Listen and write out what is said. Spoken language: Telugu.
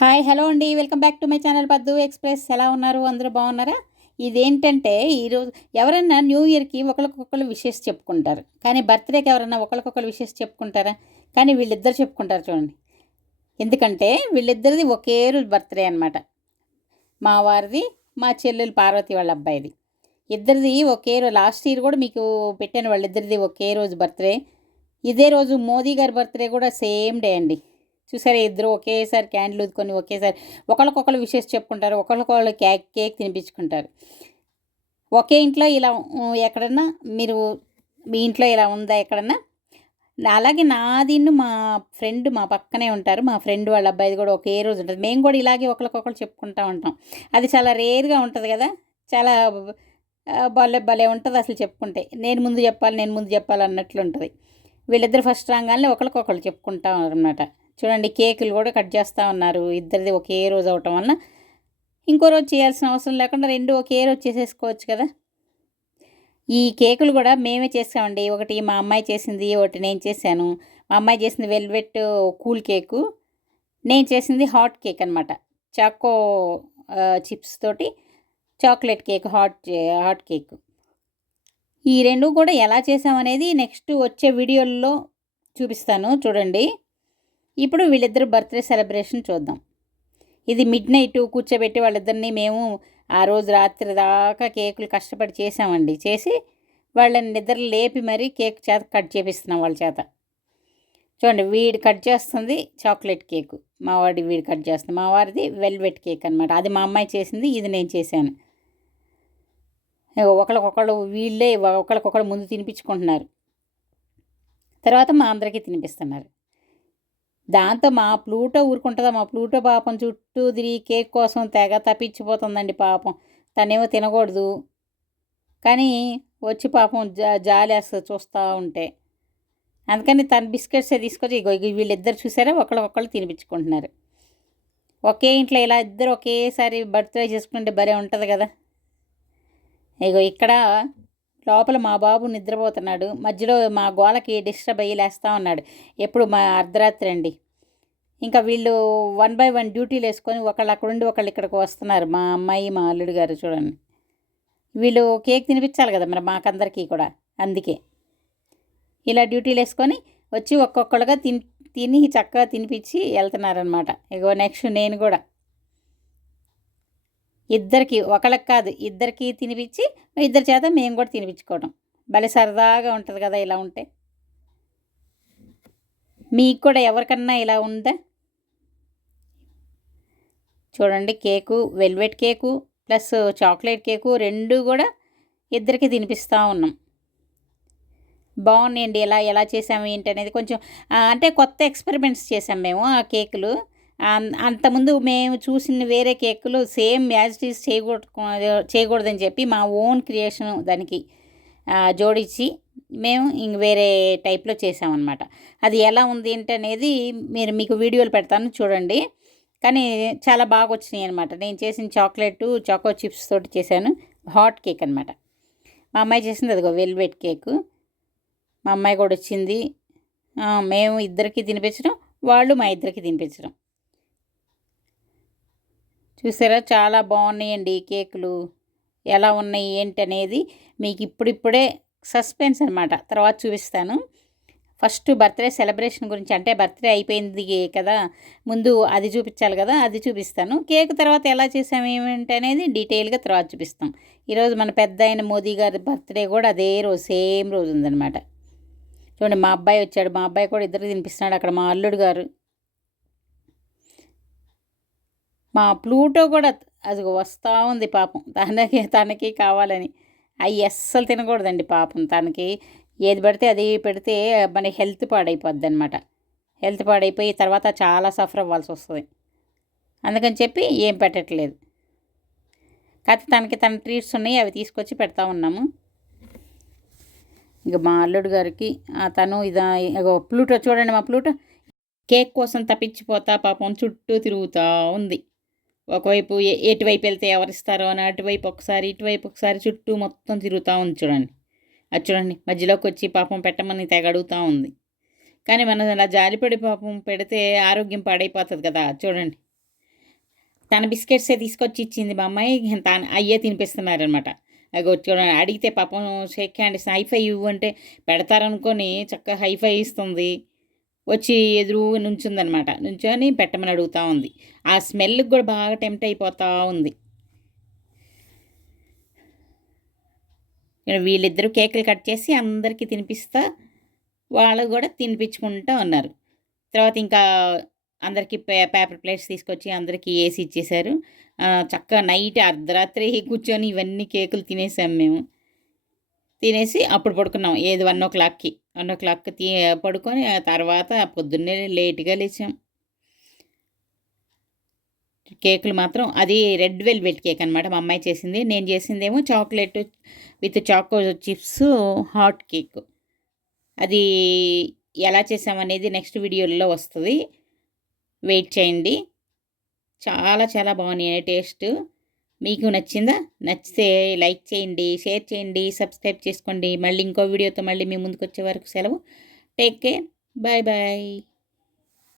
హాయ్ హలో అండి, welcome back to my channel పద్దు ఎక్స్ప్రెస్. ఎలా ఉన్నారు? అందరూ బాగున్నారా? ఇదేంటంటే ఈరోజు ఎవరైనా న్యూ ఇయర్కి ఒకరికొకరు విషెస్ చెప్పుకుంటారు, కానీ బర్త్డేకి ఎవరైనా ఒకరికొకరు విషెస్ చెప్పుకుంటారా? కానీ వీళ్ళిద్దరు చెప్పుకుంటారు చూడండి. ఎందుకంటే వీళ్ళిద్దరిది ఒకే రోజు బర్త్డే అనమాట. మా వారిది, మా చెల్లెలు పార్వతి వాళ్ళ అబ్బాయిది. ఇద్దరిది ఒకే రోజు. లాస్ట్ ఇయర్ కూడా మీకు పెట్టాను, వాళ్ళిద్దరిది ఒకే రోజు బర్త్డే. ఇదే రోజు మోదీ గారి బర్త్డే కూడా సేమ్ డే అండి. చూసారా, ఇద్దరు ఒకేసారి క్యాండిల్ ఊదుకొని ఒకేసారి ఒకరికొకరు విషెస్ చెప్పుకుంటారు, ఒకరికొకరు కేక్ తినిపించుకుంటారు. ఒకే ఇంట్లో ఇలా ఎక్కడన్నా మీరు మీ ఇంట్లో ఇలా ఉందా ఎక్కడన్నా? అలాగే నాదిన్ను మా ఫ్రెండ్ మా పక్కనే ఉంటారు, మా ఫ్రెండ్ వాళ్ళ అబ్బాయిది కూడా ఒకే రోజు ఉంటుంది. మేము కూడా ఇలాగే ఒకరికొకరు చెప్పుకుంటూ ఉంటాం. అది చాలా రేర్గా ఉంటుంది కదా, చాలా భలే భలే ఉంటుంది అసలు చెప్పుకుంటే. నేను ముందు చెప్పాలి అన్నట్లు ఉంటుంది. వీళ్ళిద్దరు ఫస్ట్ రాగానే ఒకరికొకరు చెప్పుకుంటా ఉన్నారన్నమాట. చూడండి, కేకులు కూడా కట్ చేస్తూ ఉన్నారు. ఇద్దరిది ఒకే రోజు అవటం వలన ఇంకో రోజు చేయాల్సిన అవసరం లేకుండా రెండు ఒకే రోజు చేసేసుకోవచ్చు కదా. ఈ కేకులు కూడా మేమే చేసామండి. ఒకటి మా అమ్మాయి చేసింది, ఒకటి నేను చేశాను. మా అమ్మాయి చేసింది వెల్వెట్ కూల్ కేకు, నేను చేసింది హాట్ కేక్ అనమాట. చాకో చిప్స్ తోటి చాక్లెట్ కేక్, హాట్ కేక్. ఈ రెండు కూడా ఎలా చేసామనేది నెక్స్ట్ వచ్చే వీడియోల్లో చూపిస్తాను, చూడండి. ఇప్పుడు వీళ్ళిద్దరు బర్త్డే సెలబ్రేషన్ చూద్దాం. ఇది మిడ్ నైట్ కూర్చోబెట్టి వాళ్ళిద్దరిని మేము ఆ రోజు రాత్రి దాకా కేకులు కష్టపడి చేసామండి. చేసి వాళ్ళని నిద్ర లేపి మరీ కేక్ చేత కట్ చేపిస్తున్నాం వాళ్ళ చేత. చూడండి, వీడు కట్ చేస్తుంది చాక్లెట్ కేకు, వీడు కట్ చేస్తుంది. మా వారిది వెల్వెట్ కేక్ అనమాట. అది మా అమ్మాయి చేసింది, ఇది నేను చేశాను. ఒకరికొకళ్ళు వీళ్ళే ఒకరికొకరు ముందు తినిపించుకుంటున్నారు, తర్వాత మా అందరికీ తినిపిస్తున్నారు. దాంతో మా ప్లూటో ఊరుకుంటుందా? మా ప్లూటో పాపం చుట్టూ తిరిగి కేక్ కోసం తెగ తప్పించిపోతుందండి పాపం. తనేమో తినకూడదు, కానీ వచ్చి పాపం జాలేస్తుంది చూస్తూ ఉంటే. అందుకని తన బిస్కెట్సే తీసుకొచ్చి వీళ్ళిద్దరు చూసారా ఒకళ్ళకొకళ్ళు తినిపించుకుంటున్నారు. ఒకే ఇంట్లో ఇలా ఇద్దరు ఒకేసారి బర్త్డే చేసుకుంటే భలే ఉంటుంది కదా. ఇక్కడ లోపల మా బాబు నిద్రపోతున్నాడు, మధ్యలో మా గోలకి డిస్టర్బ్ అయ్యి లేస్తూ ఉన్నాడు. ఎప్పుడు మా అర్ధరాత్రి అండి. ఇంకా వీళ్ళు 1 by 1 డ్యూటీలు వేసుకొని ఒకళ్ళు అక్కడ ఉండి ఒకళ్ళు ఇక్కడికి వస్తున్నారు. మా అమ్మాయి, మా అల్లుడు గారు చూడండి. వీళ్ళు కేక్ తినిపించాలి కదా మరి మాకందరికీ కూడా, అందుకే ఇలా డ్యూటీలు వేసుకొని వచ్చి ఒక్కొక్కళ్ళుగా తిని చక్కగా తినిపించి వెళ్తున్నారనమాట. నెక్స్ట్ నేను కూడా ఇద్దరికి, ఒకళ్ళకి కాదు ఇద్దరికి తినిపించి ఇద్దరి చేత మేము కూడా తినిపించుకోవడం భలే సరదాగా ఉంటుంది కదా ఇలా ఉంటే. మీకు కూడా ఎవరికన్నా ఇలా ఉందా? చూడండి, cake velvet cake plus chocolate cake రెండు కూడా ఇద్దరికి తినిపిస్తూ ఉన్నాం. బాగున్నాయండి. ఎలా చేసాము ఏంటి అనేది కొంచెం అంటే కొత్త ఎక్స్పెరిమెంట్స్ చేసాం మేము ఆ కేకులు. అంతకుముందు మేము చూసిన వేరే కేకులు సేమ్ యాజ్ ఇట్ ఈజ్ చేయకూడదని చెప్పి మా ఓన్ క్రియేషన్ దానికి జోడించి మేము ఇంక వేరే టైప్లో చేసామన్నమాట. అది ఎలా ఉంది ఏంటి అనేది మీకు వీడియోలు పెడతాను చూడండి. కానీ చాలా బాగా వచ్చినాయి అనమాట. నేను చేసిన చాకో చిప్స్ తోటి చేశాను హాట్ కేక్ అనమాట. మా అమ్మాయి చేసింది అదిగో వెల్వెట్ కేకు. మా అమ్మాయి కూడా వచ్చింది. మేము ఇద్దరికి తినిపించడం, వాళ్ళు మా ఇద్దరికి తినిపించడం. చూసారా, చాలా బాగున్నాయండి ఈ కేకులు. ఎలా ఉన్నాయి ఏంటి అనేది మీకు ఇప్పుడిప్పుడే సస్పెన్స్ అనమాట, తర్వాత చూపిస్తాను. ఫస్ట్ బర్త్డే సెలబ్రేషన్ గురించి, అంటే బర్త్డే అయిపోయింది కదా, ముందు అది చూపించాలి కదా, అది చూపిస్తాను. కేక్ తర్వాత ఎలా చేసాము ఏమిటి అనేది డీటెయిల్గా తర్వాత చూపిస్తాం. ఈరోజు మన పెద్ద అయిన మోదీ గారి బర్త్డే కూడా అదే రోజు, సేమ్ రోజు ఉందన్నమాట. చూడండి, మా అబ్బాయి వచ్చాడు, మా అబ్బాయి కూడా ఇద్దరు తినిపిస్తున్నాడు. అక్కడ మా అల్లుడు గారు, మా ప్లూటో కూడా అది వస్తూ ఉంది పాపం, తనకి కావాలని. అవి అస్సలు తినకూడదండి పాపం. తనకి ఏది పడితే అది పెడితే మన హెల్త్ పాడైపోద్ది అనమాట. హెల్త్ పాడైపోయి తర్వాత చాలా సఫర్ అవ్వాల్సి వస్తుంది. అందుకని చెప్పి ఏం పెట్టట్లేదు. కాకపోతే తన ట్రీట్స్ ఉన్నాయి, అవి తీసుకొచ్చి పెడతా ఉన్నాము. ఇక మా అల్లుడు గారికి తను ప్లూటో చూడండి, మా ప్లూటో కేక్ కోసం తప్పించిపోతా పాపం చుట్టూ తిరుగుతూ ఉంది. ఒకవైపు ఎటువైపు వెళ్తే ఎవరిస్తారో అని అటువైపు ఒకసారి ఇటువైపు ఒకసారి చుట్టూ మొత్తం తిరుగుతూ ఉంది. చూడండి మధ్యలోకి వచ్చి పాపం పెట్టమని తెగ అడుగుతూ ఉంది. కానీ మనం అలా జాలిపడి పాపం పెడితే ఆరోగ్యం పాడైపోతుంది కదా. చూడండి, తన బిస్కెట్సే తీసుకొచ్చి ఇచ్చింది మా అమ్మాయి. తను అయ్యే తినిపిస్తున్నారనమాట. అగో చూడండి, అడిగితే పాపం షేక్ హ్యాండ్ హైఫై ఇవ్వు అంటే పెడతారనుకొని చక్కగా హైఫై ఇస్తుంది. వచ్చి ఎదురుగా నుంచుందనమాట. నుంచొని పెట్టమని అడుగుతా ఉంది. ఆ స్మెల్‌కి కూడా బాగా టెంప్ట్ అయిపోతా ఉంది. వీళ్ళిద్దరూ కేకులు కట్ చేసి అందరికీ తినిపిస్తా, వాళ్ళు కూడా తినిపించుకుంటా ఉన్నారు. తర్వాత ఇంకా అందరికీ పేపర్ ప్లేట్స్ తీసుకొచ్చి అందరికీ ఏసి ఇచ్చేశారు. చక్కగా నైట్ అర్ధరాత్రి కూర్చొని ఇవన్నీ కేకులు తినేసాం మేము. తినేసి అప్పుడు పడుకున్నాం. ఏది 1:00కి. 1:00కి పడుకొని ఆ తర్వాత పొద్దున్నే లేట్‌గా లేచాం. కేకులు మాత్రం అది రెడ్ వెల్వెట్ కేక్ అనమాట. మా అమ్మాయి చేసింది. నేను చేసిందేమో chocolate with choco chips hot cake. అది ఎలా చేసామనేది నెక్స్ట్ వీడియోలో వస్తుంది. వెయిట్ చేయండి. చాలా చాలా బాగున్నాయి టేస్ట్. మీకు నచ్చిందా? నచ్చితే లైక్ చేయండి, షేర్ చేయండి, సబ్స్క్రైబ్ చేసుకోండి. మళ్ళీ ఇంకో వీడియోతో మళ్ళీ మీ ముందుకు వచ్చే వరకు సెలవు. Take care. Bye bye.